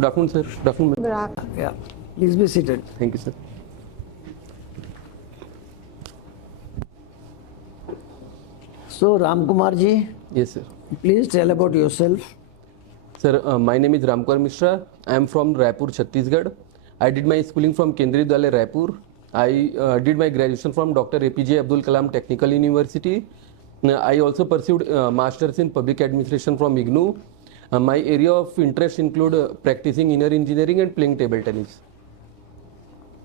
Good afternoon, sir. Good afternoon, ma'am. Yeah, please be seated. Thank you, sir. So, Ram Kumar ji, Yes, sir. please tell about yourself. Sir, my name is Ramkumar Mishra. I am from Raipur, Chhattisgarh. I did my schooling from Kendriya Vidyalaya, Raipur. I did my graduation from Dr. APJ Abdul Kalam Technical University. I also pursued masters in public administration from IGNOU. My area of interest include practicing inner engineering and playing table tennis.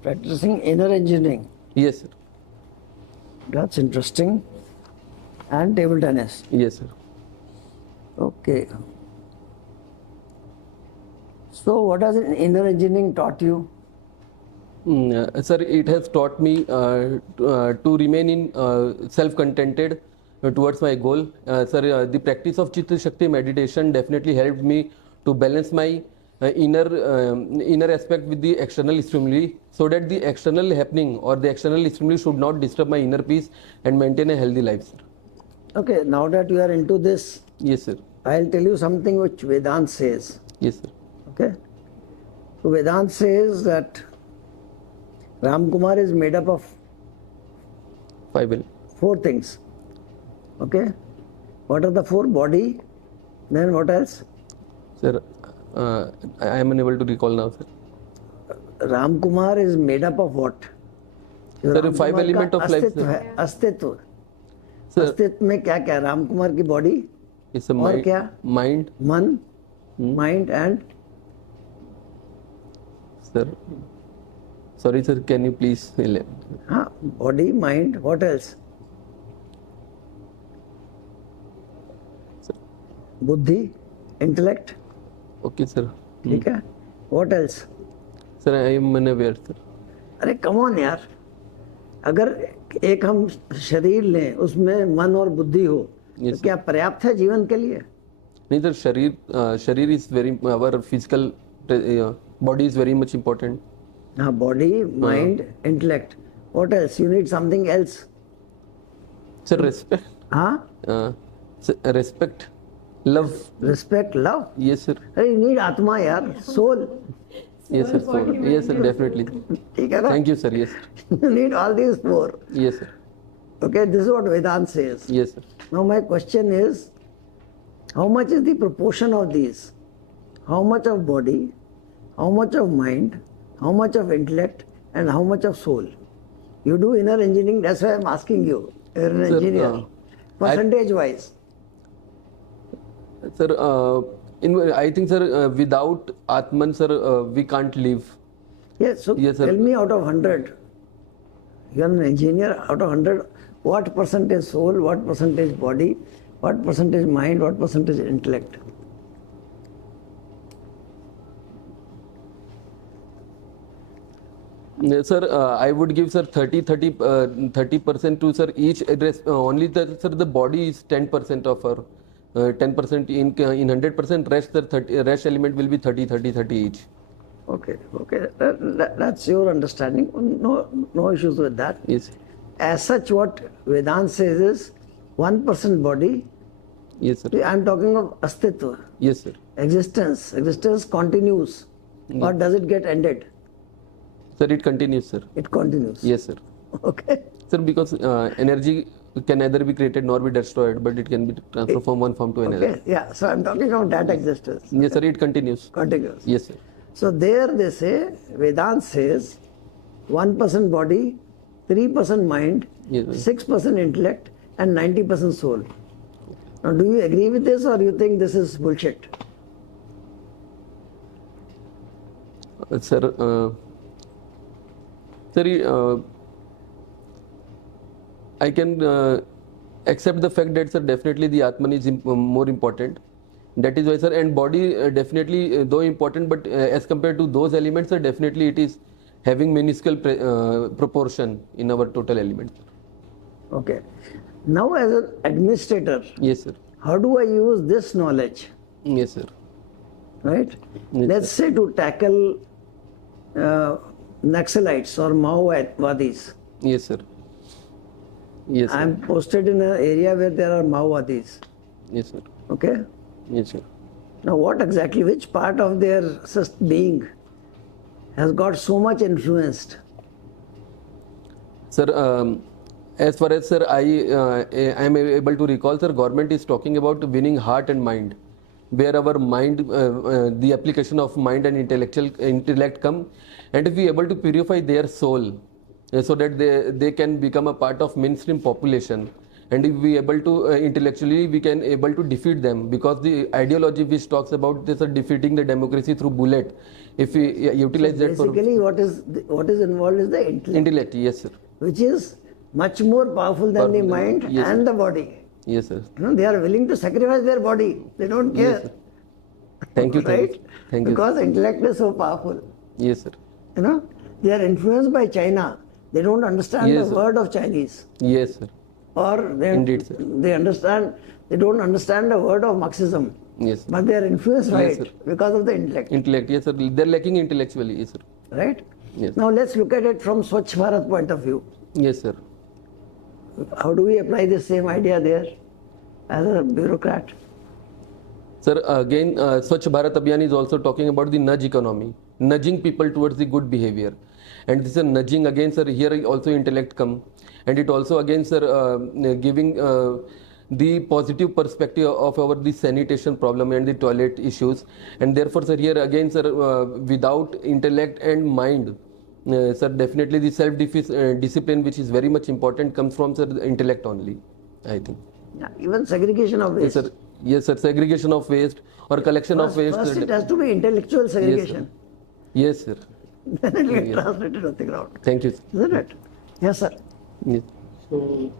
Practicing inner engineering. Yes, sir. That's interesting. And table tennis. Yes, sir. Okay. So, what has inner engineering taught you? Sir, it has taught me to remain in self-contented towards my goal. Sir, the practice of Chitta Shakti meditation definitely helped me to balance my inner aspect with the external stimuli, so that the external happening or the external stimuli should not disturb my inner peace and maintain a healthy life, sir. Okay, now that you are into this, Yes, sir. I'll tell you something which Vedanta says. Yes, sir. Okay? So, Vedanta says that Ram Kumar is made up of 5 4 things. Okay? What are the 4? Body, then what else? Sir, I am unable to recall now, sir. Ram Kumar is made up of what? Sir, Ram 5 Kumar element का of life, अस्तित्व sir. है, अस्तित्व Sir, अस्तित्व में क्या क्या? राम कुमार की body, it's a और mind, क्या? mind, मन, mind and sir. Sorry, sir. Can you please? हाँ, बॉडी, माइंड, व्हाट एल्स? बुद्धि, इंटेलेक्ट, Okay, sir. ठीक है? What else? Sir, I am unaware, sir. अरे कम ऑन यार, अगर एक हम शरीर लें उसमें मन और बुद्धि हो तो Yes, क्या पर्याप्त है जीवन के लिए? नहीं सर, शरीर is very, our physical body is very much important. हाँ, body, mind, intellect, what else? You need something else. Sir, respect. हाँ, Sir, respect, love. Respect, love. Yes, sir. अरे यू नीड आत्मा यार, soul. Yes, sir. So, yes, sir. Definitely. ठीक है ना? Thank you, sir. Yes, sir. You need all these 4. Yes, sir. Okay, this is what Vedanta says. Yes, sir. Now my question is, how much is the proportion of these? How much of body, how much of mind, how much of intellect, and how much of soul? You do inner engineering, that's why I'm asking you. You're an Sir, engineer. Percentage wise. Sir, I think, sir, without Atman, sir, we can't live. Yes, so Yes, sir. tell me out of 100, you're an engineer, out of 100, what percentage soul, what percentage body, what percentage mind, what percentage intellect? Sir, I would give, sir, 30% to, sir, each address. Only the, sir, the body is 10% of our 10% in 100%. Rest, sir, 30, rest element will be 30 each. Okay, okay, that's your understanding. No issues with that. Yes. As such, what Vedanta says is 1% body. Yes, sir. I'm talking of astitva, Yes, sir. existence. Existence continues, or does it get ended? Sir, it continues, sir. It continues. Yes, sir. Okay. Sir, because energy can neither be created nor be destroyed, but it can be transferred from one form to another. Okay. Yeah. So I'm talking of that existence. Yes, sir. It continues. Continues. Yes, sir. So there they say, Vedanta says 1% body, 3% mind, Yes, 6% intellect, and 90% soul. Now, do you agree with this, or you think this is bullshit? Sir, I can accept the fact that, sir, definitely the Atman is more important. That is why, sir, and body definitely though important, but as compared to those elements, sir, definitely it is having minuscule proportion in our total elements. Okay. Now, as an administrator, Yes, sir. how do I use this knowledge? Yes, sir. Right? Yes, Let's say to tackle Naxalites or Maowadis. Yes, sir. Yes, sir. I'm posted in an area where there are Maowadis. Yes, sir. Okay? Yes, sir. Now, what exactly, which part of their being has got so much influenced? Sir, as far as sir, I am able to recall, sir, government is talking about winning heart and mind, where our mind, the application of mind and intellect come, and if we able to purify their soul, so that they can become a part of mainstream population, and if we able to intellectually we can able to defeat them, because the ideology which talks about this defeating the democracy through bullet, if we utilize that for Basically, what is involved is the intellect, yes sir. which is much more powerful than the mind yes, and the body. Yes, sir. They are willing to sacrifice their body. They don't care. Yes, sir. Thank you, right? Thank you. Because intellect is so powerful. Yes, sir. They are influenced by China. They don't understand Yes, the sir. word of Chinese. Yes, sir. Or Indeed, sir. they don't understand the word of Marxism. Yes, sir. But they are influenced by Yes, it sir. because of the intellect. Intellect, yes, sir. They're lacking intellectually, yes, sir. Right? Yes. Now let's look at it from Swachh Bharat point of view. Yes, sir. How do we apply the same idea there as a bureaucrat? Sir, again, Swachh Bharat Abhiyan is also talking about the nudge economy, nudging people towards the good behavior. And this is nudging again, sir, here also intellect come. And it also again, sir, giving the positive perspective of our the sanitation problem and the toilet issues. And therefore, sir, here again, sir, without intellect and mind, sir, definitely the self-discipline, which is very much important, comes from, sir, the intellect only, I think. Yeah, even segregation of waste. Yes, sir. Yes, sir. Segregation of waste or collection of waste. First, it has to be intellectual segregation. Yes, sir. Then it will get translated on the ground. Thank you, sir. Isn't it? Yes, sir. Yes. So,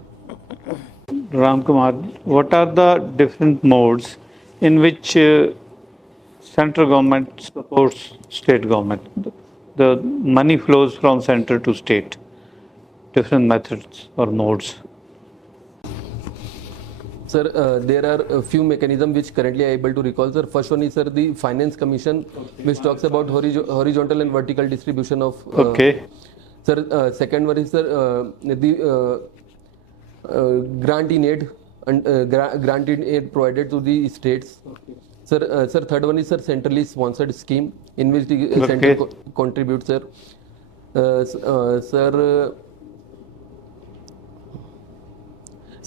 Ram Kumar, what are the different modes in which central government supports state government? The money flows from center to state. Different methods or modes. Sir, there are a few mechanisms which currently I am able to recall, sir. First one is, sir, the Finance Commission, which talks about horizontal and vertical distribution of. Okay. Sir, second one is, sir, the grant in aid and grant in aid provided to the states. Sir, third one is, sir, centrally sponsored scheme in which the center contributes, sir.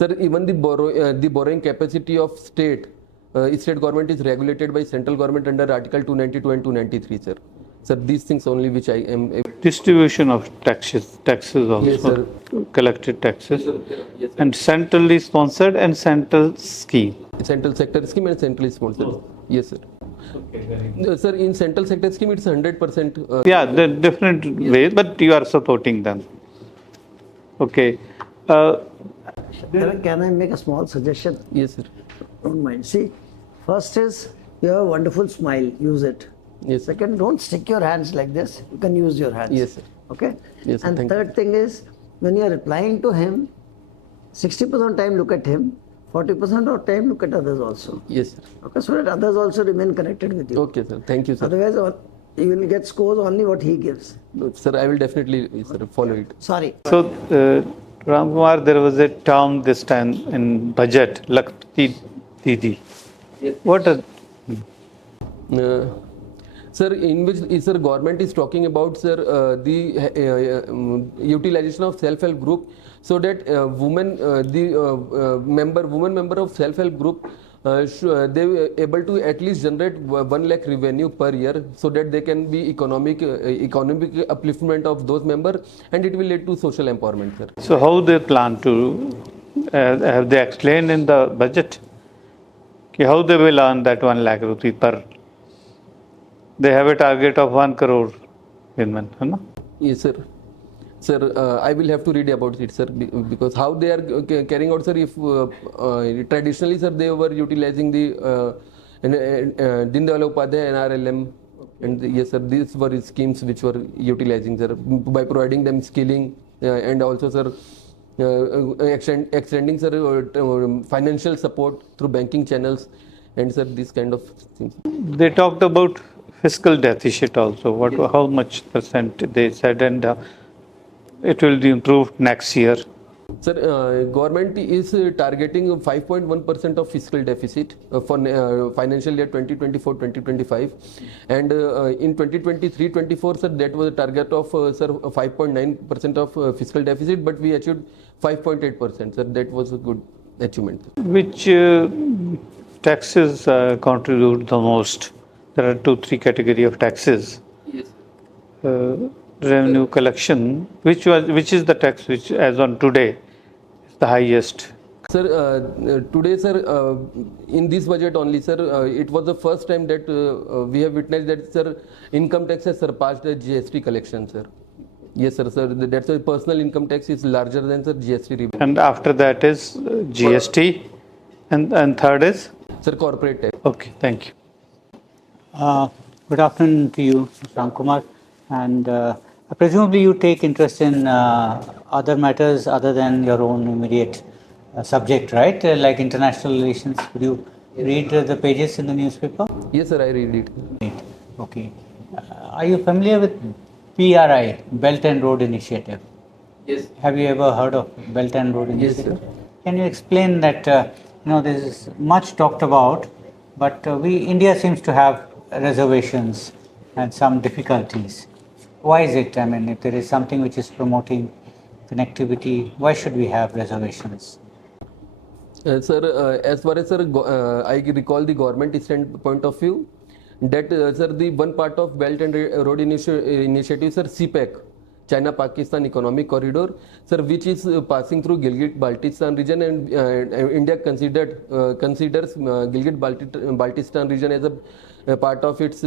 Sir, even the borrowing capacity of state government is regulated by central government under Article 292 and 293, sir. Sir, these things only which I am. Distribution of taxes also, Yes, sir. collected taxes, Yes, sir. and centrally sponsored and central scheme. Central sector scheme and centrally sponsored. Yes, sir. Okay, very good. Sir, in central sector scheme, it's 100%. Yeah, the different ways, but you are supporting them. Okay. Can I make a small suggestion? Yes, sir. Don't mind. See, first is you have a wonderful smile, use it. Yes, sir. Second, don't stick your hands like this. You can use your hands. Yes, sir. Okay? Yes, sir. And Thank third thing is, when you are replying to him, 60% time look at him, 40% of time look at others also. Yes, sir. Okay, so that others also remain connected with you. Okay, sir. Thank you, sir. Otherwise, you will get scores only what he gives. Sir, I will definitely, sir, follow it. Sorry. So, Ram Kumar, there was a term this time in budget, Lakti Didi. Yes. What are sir, in which sir government is talking about, sir, the utilization of self-help group, so that women member of self-help group they able to at least generate 1 lakh revenue per year, so that they can be economic upliftment of those members, and it will lead to social empowerment, sir. So how they plan to, have they explained in the budget? How they will earn that 1 lakh rupee per? They have a target of 1 crore women, no? Yes, sir. Sir, I will have to read about it, sir, because how they are carrying out, sir, if traditionally, sir, they were utilizing the Dindayal Upadhyay NRLM, and yes, sir, these were schemes which were utilizing, sir, by providing them skilling and also, sir, extending, sir, financial support through banking channels, and, sir, these kind of things. They talked about fiscal deficit also. What, how much percent they said, and it will be improved next year. Sir, Sir, government is targeting 5.1% of fiscal deficit for financial year 2024-2025, and in 2023-24, sir, that was a target of sir 5.9% of fiscal deficit, but we achieved 5.8%. Sir, that was a good achievement. Which taxes contribute the most? There are 2-3 category of taxes. Yes. Revenue collection. Which is the tax which, as on today, is the highest? Sir, today, sir, in this budget only, sir, it was the first time that we have witnessed that, sir, income tax has surpassed the GST collection, sir. Yes, sir. Sir, that's why personal income tax is larger than, sir, GST revenue. And after that is GST, and third is? Sir, corporate tax. Okay, thank you. Good afternoon to you, Mr. Kumar. And presumably you take interest in other matters other than your own immediate subject, right? Like international relations. Could you read the pages in the newspaper? Yes, sir, I read it. Okay. Are you familiar with BRI, Belt and Road Initiative? Yes. Have you ever heard of Belt and Road Yes, Initiative? sir. Can you explain that, this is much talked about, but India seems to have reservations and some difficulties. Why is it? I mean, if there is something which is promoting connectivity, why should we have reservations? Sir, as far as, sir, I recall the government standpoint of view, that, sir, the one part of Belt and Road Initiative, sir, CPEC, China-Pakistan Economic Corridor, sir, which is passing through Gilgit-Baltistan region, and India considers Gilgit-Baltistan region as a part of its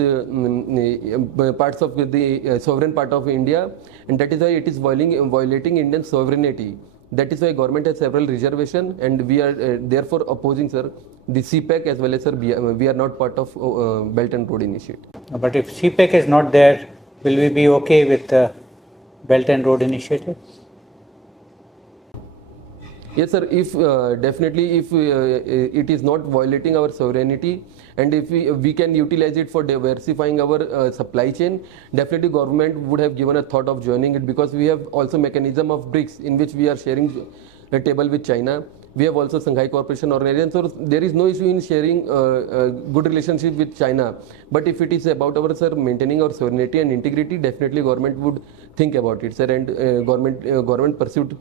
parts of the sovereign part of India, and that is why it is violating Indian sovereignty. That is why government has several reservations, and we are therefore opposing, sir, the CPEC as well as, sir, we are not part of Belt and Road Initiative. But if CPEC is not there, will we be okay with Belt and Road Initiative? Yes, sir. If definitely, if it is not violating our sovereignty, and if we can utilize it for diversifying our supply chain, definitely government would have given a thought of joining it, because we have also mechanism of BRICS, in which we are sharing a table with China. We have also Shanghai Cooperation Organization, so there is no issue in sharing good relationship with China. But if it is about our, sir, maintaining our sovereignty and integrity, definitely government would think about it, sir, and government pursued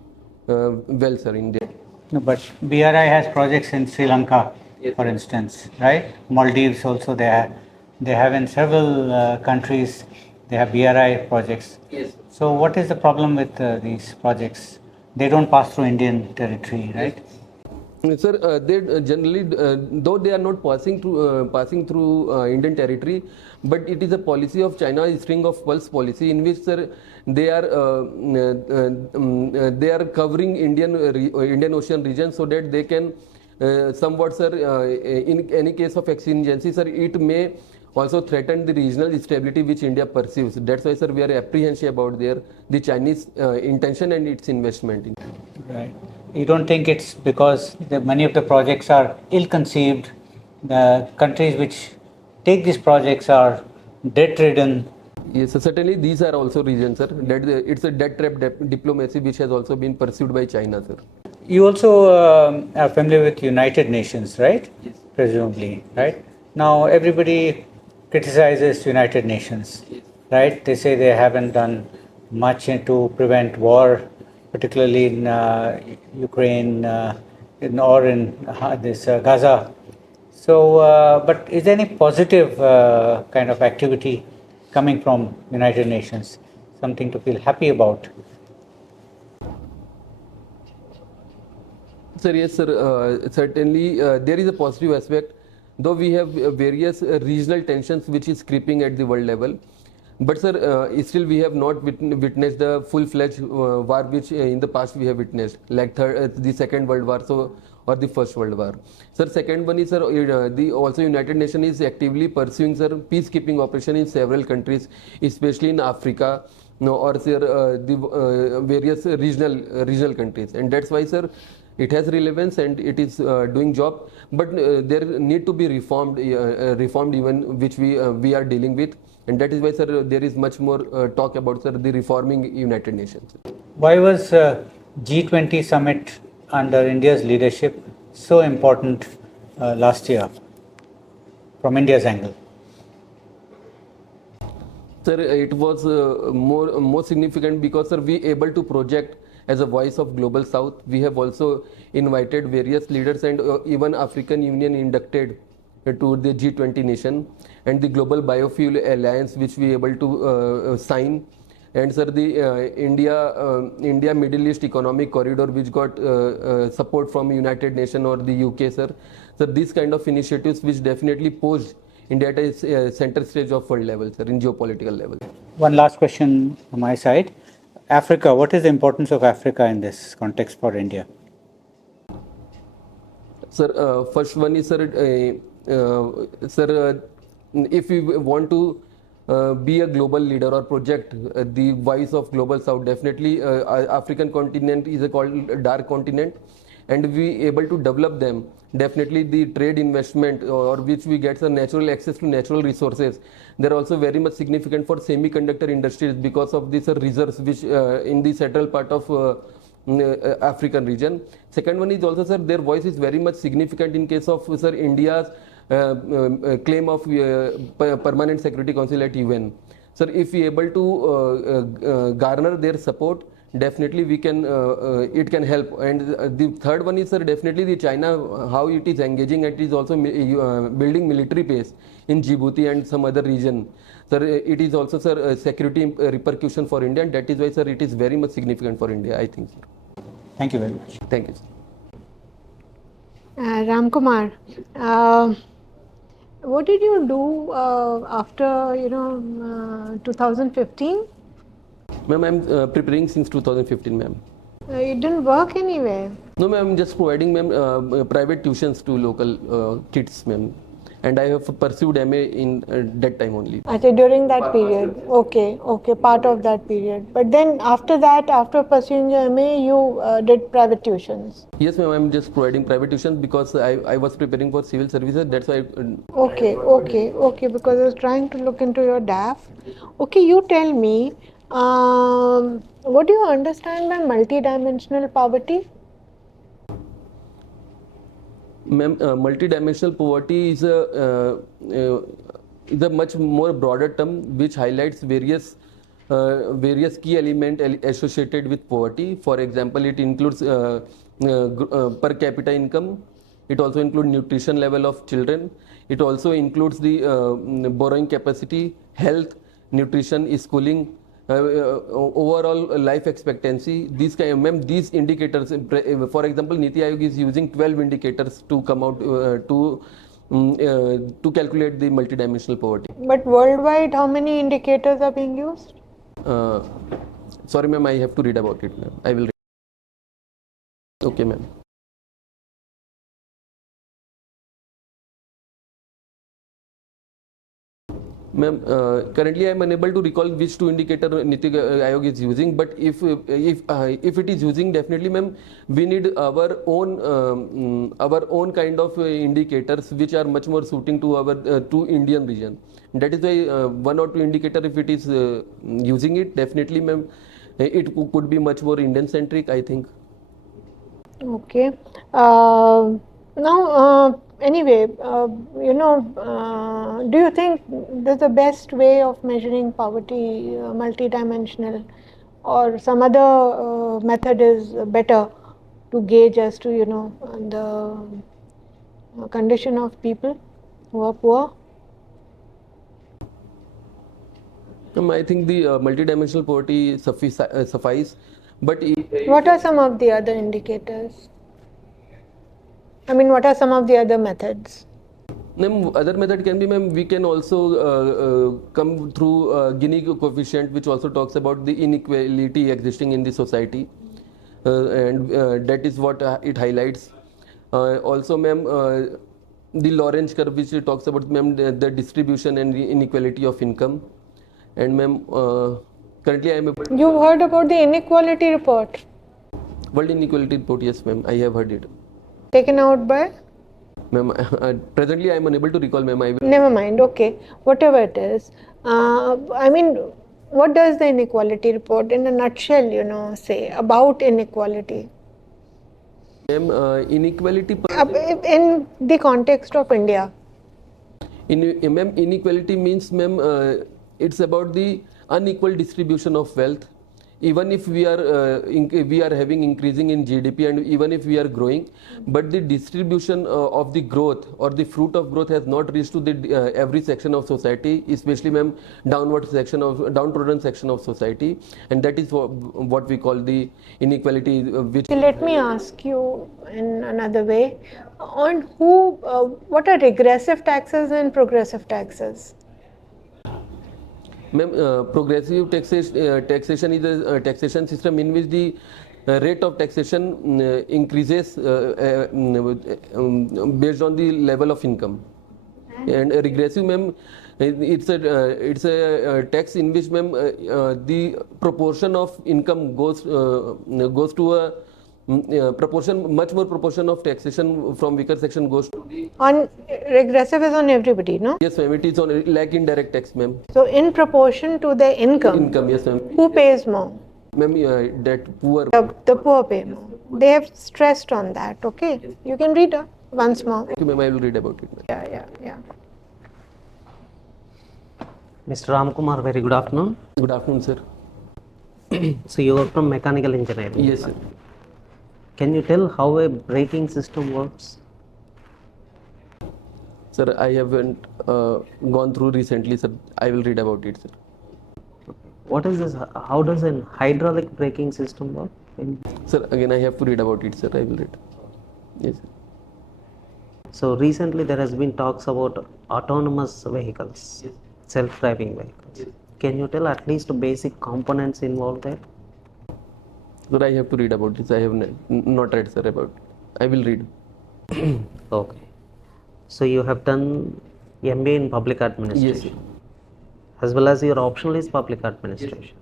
well, sir, in India. No, but BRI has projects in Sri Lanka, Yes. for instance, right? Maldives also they have in several countries, they have BRI projects. Yes. So what is the problem with these projects? They don't pass through Indian territory, right? Sir, they generally, though they are not passing through Indian territory, but it is a policy of China, a string of pearls policy, in which, sir, they are covering Indian Ocean region, so that they can somewhat, sir, in any case of exigency, sir, it may also threaten the regional stability which India pursues. That's why, sir, we are apprehensive about the Chinese intention and its investment. Right. You don't think it's because many of the projects are ill-conceived, the countries which take these projects are debt-ridden? Yes, certainly these are also reasons, sir. That it's a debt trap diplomacy which has also been pursued by China, sir. You also are familiar with United Nations, right? Yes. Presumably, right? Now everybody criticizes United Nations, Yes. right? They say they haven't done much to prevent war, particularly in Ukraine or in this Gaza. So, but is there any positive kind of activity coming from United Nations? Something to feel happy about? Sir, yes, sir. Certainly, there is a positive aspect, though we have various regional tensions which is creeping at the world level. But, sir, still we have not witnessed the full-fledged war which in the past we have witnessed, like the Second World War, or the First World War. Sir, second one is, sir, also United Nations is actively pursuing, sir, peacekeeping operation in several countries, especially in Africa, or, sir, the various regional countries, and that's why, sir, it has relevance and it is doing job. But there need to be reformed even, which we are dealing with. And that is why, sir, there is much more talk about, sir, the reforming United Nations. Why was G20 summit under India's leadership so important last year from India's angle? Sir, it was more significant because, sir, we able to project as a voice of Global South. We have also invited various leaders and even African Union inducted to the G20 nation, and the Global Biofuel Alliance, which we able to sign. And sir, the India Middle East Economic Corridor, which got support from United Nations or the UK, sir. So these kind of initiatives which definitely posed India at a center stage of world level, sir, in geopolitical level. One last question from my side. Africa, what is the importance of Africa in this context for India? Sir, first one is, sir, if we want to be a global leader or project the voice of Global South, definitely African continent is called a dark continent, and we able to develop them. Definitely the trade investment or which we get natural access to natural resources. They're also very much significant for semiconductor industries because of these reserves which in the central part of African region. Second one is also, sir, their voice is very much significant in case of, sir, India's claim of permanent security council at UN. Sir, if we able to garner their support, definitely we can it can help. And the third one is, sir, definitely the China, how it is engaging, and it is also building military base in Djibouti and some other region. Sir, it is also, sir, a security repercussion for India, and that is why, sir, it is very much significant for India, I think, sir. Thank you very much. Thank you, sir. Ram Kumar, what did you do after 2015? Ma'am, I'm preparing since 2015, ma'am. It didn't work anywhere. No, ma'am, I'm just providing, ma'am, private tuitions to local kids, ma'am. And I have pursued MA in that time only. Achha, during that period. Okay, part of that period. But then after that, after pursuing your MA, you did private tuitions. Yes, ma'am, I'm just providing private tuitions because I was preparing for civil services. That's why. Okay, because I was trying to look into your DAF. Okay, you tell me, what do you understand by multidimensional poverty? Ma'am, multidimensional poverty is a much more broader term which highlights various key elements associated with poverty. For example, it includes per capita income. It also includes nutrition level of children. It also includes the borrowing capacity, health, nutrition, schooling, overall life expectancy. These indicators, for example, Niti Aayog is using 12 indicators to come out to calculate the multidimensional poverty. But worldwide, how many indicators are being used? Sorry, ma'am, I have to read about it, ma'am. I will read. Okay, ma'am. Ma'am, currently I am unable to recall which two indicator Niti Aayog is using, but if it is using, definitely, ma'am, we need our own kind of indicators which are much more suiting to our to Indian region. That is why one or two indicator, if it is using it, definitely, ma'am, it could be much more Indian centric, I think. Okay. Now, anyway, do you think this is the best way of measuring poverty, multidimensional, or some other method is better to gauge as to the condition of people who are poor? I think the multidimensional poverty suffice, but what are some of the other indicators? I mean, what are some of the other methods? Ma'am, other method can be, ma'am, we can also come through Gini coefficient, which also talks about the inequality existing in the society, and that is what it highlights. Also, ma'am, the Lorentz curve, which talks about, ma'am, the distribution and the inequality of income. And, ma'am, currently I am able to... You've heard about the inequality report? World Inequality Report, yes, ma'am, I have heard it. Taken out by? Ma'am, presently I am unable to recall, ma'am. Never mind, okay. Whatever it is. I mean, what does the inequality report in a nutshell, say about inequality? Ma'am, inequality In the context of India. ma'am, inequality means, ma'am, it's about the unequal distribution of wealth. Even if we are we are having increasing in GDP, and even if we are growing, but the distribution of the growth or the fruit of growth has not reached to the every section of society, especially, ma'am, downtrodden section of society, and that is what we call the inequality, which. So let me ask you in another way, on what are regressive taxes and progressive taxes? Ma'am, progressive taxation is a taxation system in which the rate of taxation increases based on the level of income. And regressive, ma'am, it's a tax in which, ma'am, the proportion of income goes to a much more proportion of taxation from weaker section goes to the. On regressive is on everybody, no? Yes, ma'am, it is on like indirect tax, ma'am. So in proportion to their income, Yes, ma'am. who pays more? Ma'am, that poor. The poor pay more. They have stressed on that. Okay, you can read once more. Thank you, ma'am. I will read about it, ma'am. Yeah. Mr. Ram Kumar, very good afternoon. Good afternoon, sir. So you are from mechanical engineering. Yes, sir. Can you tell how a braking system works? Sir, I haven't gone through recently, sir. I will read about it, sir. What is this? How does a hydraulic braking system work? Sir, again, I have to read about it, sir. I will read. Yes, sir. So recently there has been talks about autonomous vehicles, self-driving vehicles. Can you tell at least basic components involved there? Sir, I have to read about this. I have not read, sir, about it. I will read. Okay. So you have done MBA in public administration. Yes, sir. As well as your optional is public administration.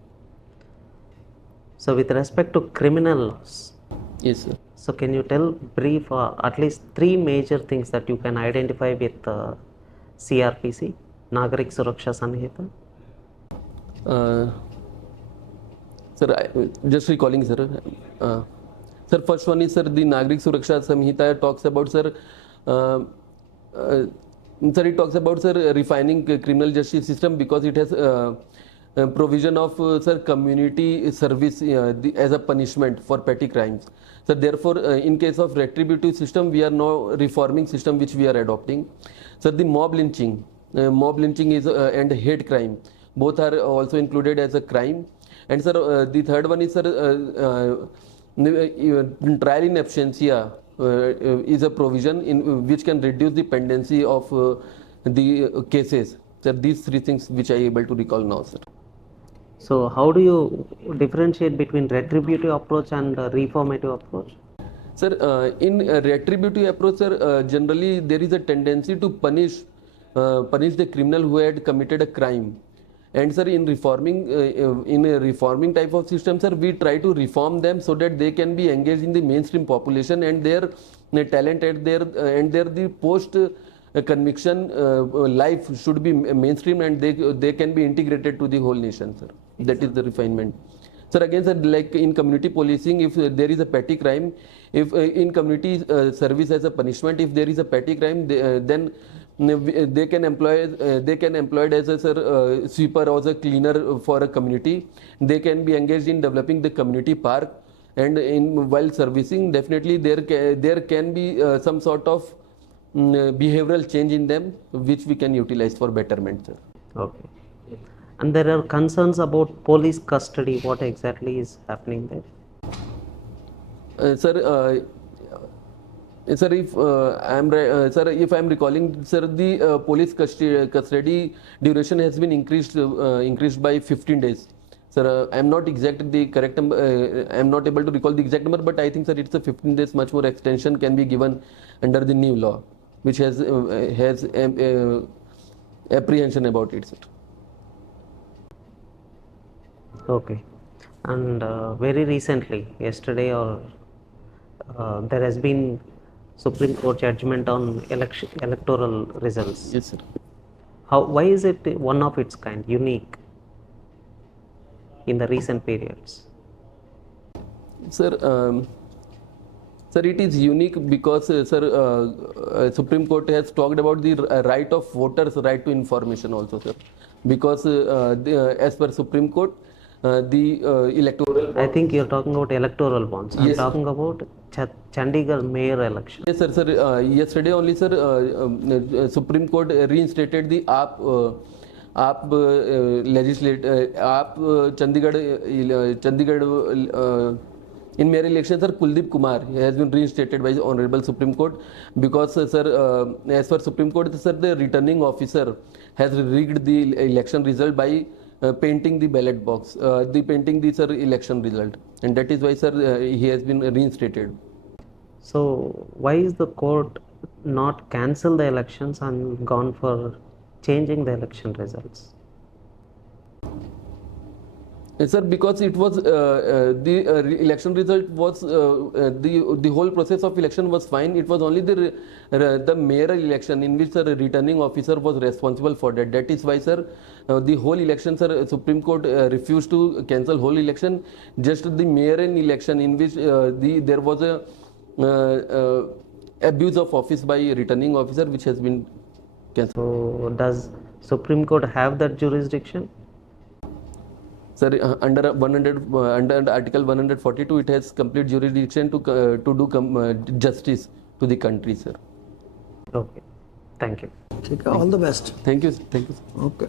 So with respect to criminal laws, Yes, sir. so can you tell brief at least three major things that you can identify with CRPC, Nagarik Suraksha Sanhita? Sir, just recalling, sir. Sir, first one is, sir, the Nagrik Suraksha Samhita talks about, sir, sir, it talks about, sir, refining criminal justice system because it has provision of, sir, community service as a punishment for petty crimes. So therefore, in case of retributive system, we are now reforming system which we are adopting. Sir, the mob lynching is and hate crime, both are also included as a crime. And sir, the third one is, sir, trial in absentia is a provision in which can reduce the pendency of the cases. Sir, these three things which I am able to recall now, sir. So how do you differentiate between retributive approach and reformative approach? Sir, in retributive approach, sir, generally there is a tendency to punish the criminal who had committed a crime. And sir, in a reforming type of system, sir, we try to reform them so that they can be engaged in the mainstream population, and their talent and their the post conviction life should be mainstream, and they can be integrated to the whole nation, sir. That is the refinement. Sir, again, sir, like in community policing, if there is a petty crime, if in community service as a punishment, if there is a petty crime, then they can employ as a, sir, sweeper or as a cleaner for a community. They can be engaged in developing the community park, and while servicing, definitely there can be some sort of behavioral change in them, which we can utilize for betterment, sir. Okay. And there are concerns about police custody. What exactly is happening there? Sir, if if I am recalling, sir, the police custody duration has been increased by 15 days. Sir, I am not exact the correct number. I am not able to recall the exact number, but I think, sir, it's a 15 days. Much more extension can be given under the new law, which has apprehension about it, sir. Okay. And very recently, yesterday or there has been Supreme Court judgment on electoral results. Yes, sir. Why is it one of its kind, unique? in the recent periods? Sir, sir, it is unique because, Supreme Court has talked about the right of voters, right to information also, sir. Because as per Supreme Court, the electoral. I think you're talking about electoral bonds. I'm Yes. talking about Chandigarh mayor election. Yes, sir. Sir, yesterday only, sir, Supreme Court reinstated the आप Chandigarh in mayor election, sir, Kuldeep Kumar has been reinstated by the Honorable Supreme Court because, sir, as per Supreme Court, sir, the returning officer has rigged the election result by painting the ballot box, painting the, sir, election result, and that is why, sir, he has been reinstated. So why is the court not cancel the elections and gone for changing the election results? Sir, because it was the election result was the whole process of election was fine. It was only the mayoral election in which, sir, returning officer was responsible for that. That is why, sir, the whole election, sir, Supreme Court refused to cancel whole election. Just the mayoral election in which there was a abuse of office by returning officer, which has been cancelled. So does Supreme Court have that jurisdiction? Sir, under Article 142, it has complete jurisdiction to do justice to the country, sir. Okay, thank you. Take care. All the best. Thank you. Thank you. Okay.